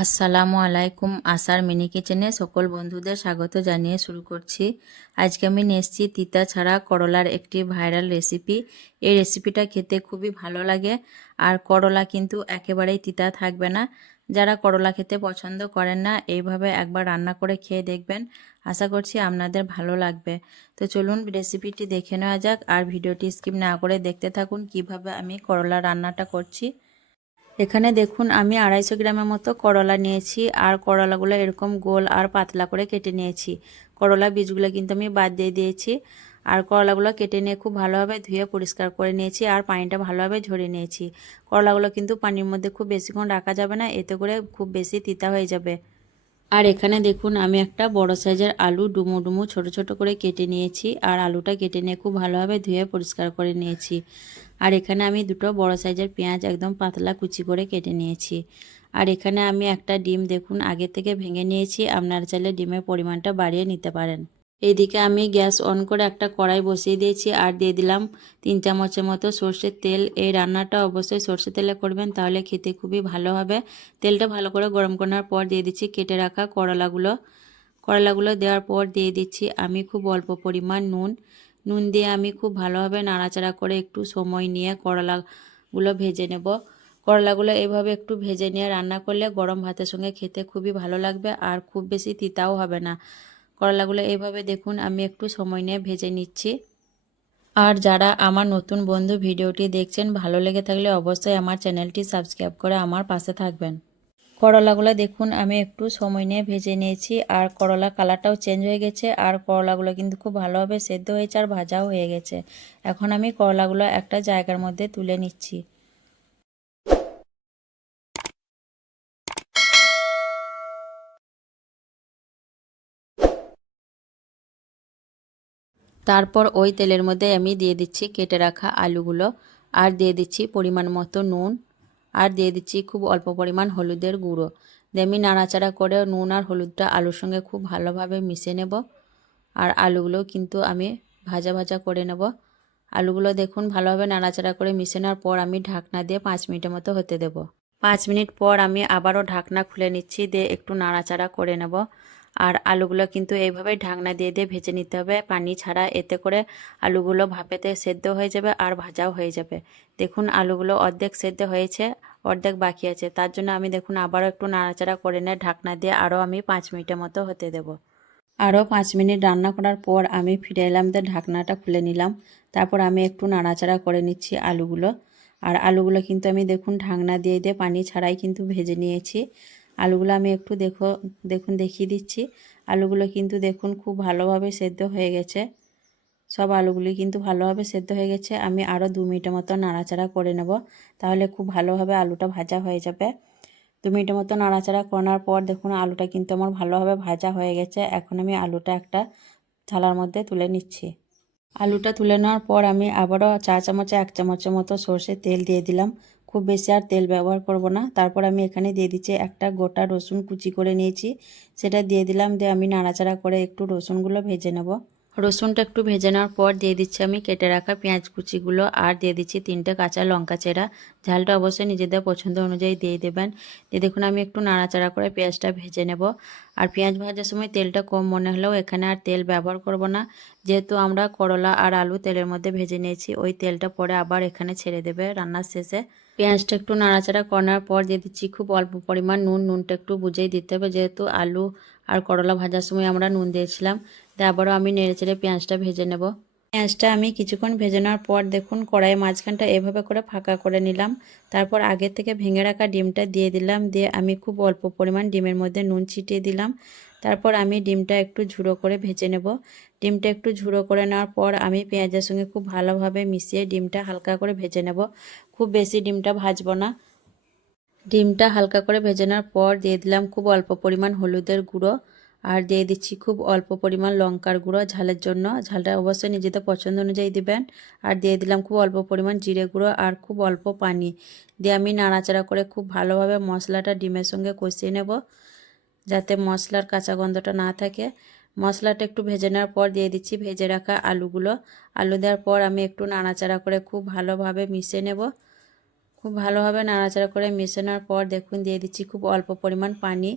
আসসালামু আলাইকুম। আসার মিনি কিচেনে সকল বন্ধুদের স্বাগত জানিয়ে শুরু করছি। আজকে আমি নিয়ে এসেছি তিতা ছাড়া করলার একটি ভাইরাল রেসিপি। এই রেসিপিটা খেতে খুবই ভালো লাগে, আর করলা কিন্তু একেবারেই তিতা থাকবে না। যারা করলা খেতে পছন্দ করেন না, এইভাবে একবার রান্না করে খেয়ে দেখবেন, আশা করছি আপনাদের ভালো লাগবে। তো চলুন রেসিপিটি দেখে নেওয়া যাক, আর ভিডিওটি স্কিপ না করে দেখতে থাকুন কিভাবে আমি করলা রান্নাটা করছি। এখানে দেখুন আমি 250 গ্রামের মতো করলা নিয়েছি, আর করলাগুলো এরকম গোল আর পাতলা করে কেটে নিয়েছি। করলা বীজগুলো কিন্তু আমি বাদ দিয়ে দিয়েছি, আর করলাগুলো কেটে নিয়ে খুব ভালোভাবে ধুয়ে পরিষ্কার করে নিয়েছি, আর পানিটা ভালোভাবে ঝরিয়ে নিয়েছি। করলাগুলো কিন্তু পানির মধ্যে খুব বেশিক্ষণ রাখা যাবে না, এতে করে খুব বেশি তিতা হয়ে যাবে। আর এখানে দেখুন আমি একটা বড় সাইজের আলু ডুমো ডুমো ছোট ছোট করে কেটে নিয়েছি, আর আলুটা কেটে নিয়ে খুব ভালোভাবে ধুয়ে পরিষ্কার করে নিয়েছি। আর এখানে আমি দুটো বড় সাইজের পেঁয়াজ একদম পাতলা কুচি করে কেটে নিয়েছি। আর এখানে আমি একটা ডিম দেখুন আগে থেকে ভেঙে নিয়েছি, আপনারা চাইলে ডিমের পরিমাণটা বাড়িয়ে নিতে পারেন। এইদিকে আমি গ্যাস অন করে একটা কড়াই বসিয়ে দিয়েছি, আর দিয়ে দিলাম 3 চামচের মতো সর্ষের তেল। এই রান্নাটা অবশ্যই সর্ষের তেলে করবেন, তাহলে খেতে খুবই ভালো হবে। তেলটা ভালো করে গরম করার পর দিয়ে দিচ্ছি কেটে রাখা করলাগুলো দেওয়ার পর দিয়ে দিচ্ছি আমি খুব অল্প পরিমাণ নুন দিয়ে আমি খুব ভালোভাবে নাড়াচাড়া করে একটু সময় নিয়ে করলাগুলো ভেজে নেব। করলাগুলো এভাবে একটু ভেজে নিয়ে রান্না করলে গরম ভাতের সঙ্গে খেতে খুবই ভালো লাগবে, আর খুব বেশি তিতাও হবে না। করলাগুলো এইভাবে দেখুন আমি একটু সময় নিয়ে ভেজে নিচ্ছি। আর যারা আমার নতুন বন্ধু ভিডিওটি দেখছেন, ভালো লেগে থাকলে অবশ্যই আমার চ্যানেলটি সাবস্ক্রাইব করে আমার পাশে থাকবেন। করলাগুলো দেখুন আমি একটু সময় নিয়ে ভেজে নিয়েছি, আর করলা কালারটাও চেঞ্জ হয়ে গেছে, আর করলাগুলো কিন্তু খুব ভালোভাবে সেদ্ধ হয়েছে আর ভাজাও হয়ে গেছে। এখন আমি করলাগুলো একটা জায়গার মধ্যে তুলে নিচ্ছি। তারপর ওই তেলের মধ্যে আমি দিয়ে দিচ্ছি কেটে রাখা আলুগুলো, আর দিয়ে দিচ্ছি পরিমাণ মতো নুন, আর দিয়ে দিচ্ছি খুব অল্প পরিমাণ হলুদের গুঁড়ো। দিয়ে আমি নাড়াচাড়া করে নুন আর হলুদটা আলুর সঙ্গে খুব ভালোভাবে মিশিয়ে নেব। আর আলুগুলো কিন্তু আমি ভাজা ভাজা করে নেব। আলুগুলো দেখুন ভালোভাবে নাড়াচাড়া করে মিশিয়ে নেওয়ার পর আমি ঢাকনা দিয়ে 5 মিনিটের মতো হতে দেব। 5 মিনিট পর আমি আবারও ঢাকনা খুলে নিচ্ছি, দিয়ে একটু নাড়াচাড়া করে নেব। আর আলুগুলো কিন্তু এইভাবে ঢাকনা দিয়ে দিয়ে ভেজে নিতে হবে পানি ছাড়া, এতে করে আলুগুলো ভাপেতে সেদ্ধ হয়ে যাবে আর ভাজাও হয়ে যাবে। দেখুন আলুগুলো অর্ধেক সেদ্ধ হয়েছে, অর্ধেক বাকি আছে, তার জন্য আমি দেখুন আবারও একটু নাড়াচাড়া করে নিয়ে ঢাকনা দিয়ে আরও আমি 5 মিনিটের মতো হতে দেব। আরও 5 মিনিট রান্না করার পর আমি ফিরে এলাম, দিয়ে ঢাকনাটা খুলে নিলাম। তারপর আমি একটু নাড়াচাড়া করে নিচ্ছি আলুগুলো। আর আলুগুলো কিন্তু আমি দেখুন ঢাকনা দিয়ে দিয়ে পানি ছাড়াই কিন্তু ভেজে নিয়েছি। আলুগুলো আমি একটু দেখুন দেখিয়ে দিচ্ছি। আলুগুলো কিন্তু দেখুন খুব ভালোভাবে সেদ্ধ হয়ে গেছে। সব আলুগুলি কিন্তু ভালোভাবে সেদ্ধ হয়ে গেছে। আমি আরও 2 মিনিটের মতো নাড়াচাড়া করে নেব, তাহলে খুব ভালোভাবে আলুটা ভাজা হয়ে যাবে। 2 মিনিটের মতো নাড়াচাড়া করার পর দেখুন আলুটা কিন্তু আমার ভালোভাবে ভাজা হয়ে গেছে। এখন আমি আলুটা একটা থালার মধ্যে তুলে নিচ্ছি। আলুটা তুলে নেওয়ার পর আমি আবারও 4 চামচে 1 চামচের মতো সর্ষের তেল দিয়ে দিলাম। খুব বেশি আর তেল ব্যবহার করব না। তারপর আমি এখানে দিয়ে দিচ্ছি একটা গোটা রসুন কুচি করে নিয়েছি, সেটা দিয়ে দিলাম। দিয়ে আমি নাড়াচাড়া করে একটু রসুনগুলো ভেজে নেব। রসুনটা একটু ভেজে নেওয়ার পর দিয়ে দিচ্ছি আমি কেটে রাখা পেঁয়াজ কুচিগুলো, আর দিয়ে দিচ্ছি 3টে কাঁচা লঙ্কা চেরা। ঝালটা অবশ্যই নিজেদের পছন্দ অনুযায়ী দিয়ে দেবেন। দিয়ে দেখুন আমি একটু নাড়াচাড়া করে পেঁয়াজটা ভেজে নেব। আর পেঁয়াজ ভাজার সময় তেলটা কম মনে হলেও এখানে আর তেল ব্যবহার করব না, যেহেতু আমরা করলা আর আলু তেলের মধ্যে ভেজে নিয়েছি, ওই তেলটা পরে আবার এখানে ছেড়ে দেবে রান্নার শেষে। পেঁয়াজটা একটু নাড়াচাড়া করার পর দিয়ে দিচ্ছি খুব অল্প পরিমাণ নুনটা একটু বুঝেই দিতে হবে, যেহেতু আলু আর করলা ভাজার সময় আমরা নুন দিয়েছিলাম। দিয়ে আবারও আমি নেড়েচেড়ে পেঁয়াজটা ভেজে নেব। পেঁয়াজটা আমি কিছুক্ষণ ভেজে নেওয়ার পর দেখুন কড়াইয়ের মাঝখানটা এভাবে করে ফাঁকা করে নিলাম। তারপর আগে থেকে ভেঙে রাখা ডিমটা দিয়ে দিলাম। দিয়ে আমি খুব অল্প পরিমাণ ডিমের মধ্যে নুন ছিটিয়ে দিলাম। তারপর আমি ডিমটা একটু ঝুড়ো করে ভেজে নেব। ডিমটা একটু ঝুড়ো করে নেওয়ার পর আমি পেঁয়াজের সঙ্গে খুব ভালোভাবে মিশিয়ে ডিমটা হালকা করে ভেজে নেব। খুব বেশি ডিমটা ভাজবো না। ডিমটা হালকা করে ভেজে নেওয়ার পর দিয়ে দিলাম খুব অল্প পরিমাণ হলুদের গুঁড়ো, আর দিয়ে দিচ্ছি খুব অল্প পরিমাণ লঙ্কার গুঁড়ো ঝালের জন্য। ঝালটা অবশ্যই নিজেদের পছন্দ অনুযায়ী দিবেন। আর দিয়ে দিলাম খুব অল্প পরিমাণ জিরে গুঁড়ো আর খুব অল্প পানি। দিয়ে আমি নাড়াচাড়া করে খুব ভালোভাবে মশলাটা ডিমের সঙ্গে কষিয়ে নেব, যাতে মশলার কাঁচা গন্ধটা না থাকে। মশলাটা একটু ভেজে নেওয়ার পর দিয়ে দিচ্ছি ভেজে রাখা আলুগুলো। আলু দেওয়ার পর আমি একটু নাড়াচাড়া করে খুব ভালোভাবে মিশিয়ে নেব। খুব ভালোভাবে নাড়াচাড়া করে মেশানোর পর দেখুন দিয়ে দিচ্ছি খুব অল্প পরিমাণ পানি।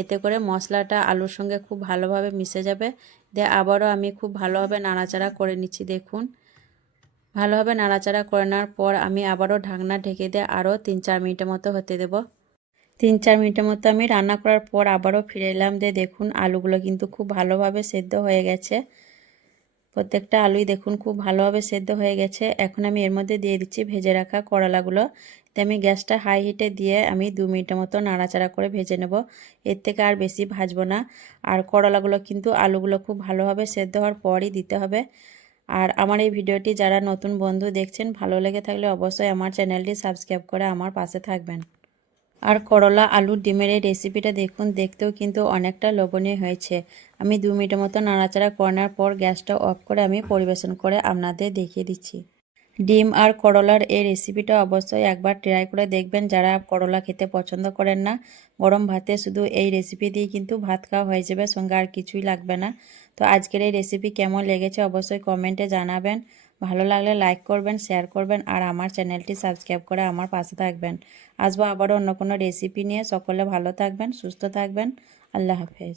এতে করে মশলাটা আলুর সঙ্গে খুব ভালোভাবে মিশে যাবে। দিয়ে আবারও আমি খুব ভালোভাবে নাড়াচাড়া করে নিচ্ছি। দেখুন ভালোভাবে নাড়াচাড়া করে নেওয়ার পর আমি আবারও ঢাকনা ঢেকে দিয়ে আরও 3-4 মিনিটের মতো হতে দেব। 3-4 মিনিটের মতো আমি রান্না করার পর আবারও ফিরে এলাম। দিয়ে দেখুন আলুগুলো কিন্তু খুব ভালোভাবে সেদ্ধ হয়ে গেছে। প্রত্যেকটা আলুই দেখুন খুব ভালোভাবে সেদ্ধ হয়ে গেছে। এখন আমি এর মধ্যে দিয়ে দিচ্ছি ভেজে রাখা করলাগুলো। তো আমি গ্যাসটা হাই হিটে দিয়ে আমি 2 মিনিটের মতো নাড়াচাড়া করে ভেজে নেব। এর থেকে আর বেশি ভাজবো না। আর করলাগুলো কিন্তু আলুগুলো খুব ভালোভাবে সেদ্ধ হওয়ার পরই দিতে হবে। আর আমার এই ভিডিওটি যারা নতুন বন্ধু দেখছেন ভালো লেগে থাকলে অবশ্যই আমার চ্যানেলটি সাবস্ক্রাইব করে আমার পাশে থাকবেন। আর করলা আলুর ডিমের এই রেসিপিটা দেখুন দেখতেও কিন্তু অনেকটা লোভনীয় হয়েছে। আমি 2 মিনিটের মতো নাড়াচাড়া করার পর গ্যাসটা অফ করে আমি পরিবেশন করে আপনাদের দেখিয়ে দিচ্ছি। ডিম আর করলার এই রেসিপিটা অবশ্যই একবার ট্রাই করে দেখবেন যারা করলা খেতে পছন্দ করেন না। গরম ভাতে শুধু এই রেসিপি দিয়ে কিন্তু ভাত খাওয়া হয়ে যাবে, সঙ্গে আর কিছুই লাগবে না। তো আজকের এই রেসিপি কেমন লেগেছে অবশ্যই কমেন্টে জানাবেন। ভালো লাগলে লাইক করবেন, শেয়ার করবেন আর আমার চ্যানেলটি সাবস্ক্রাইব করে আমার পাশে থাকবেন। আসবো আবারও অন্য কোনো রেসিপি নিয়ে। সকলে ভালো থাকবেন, সুস্থ থাকবেন। আল্লাহ হাফেজ।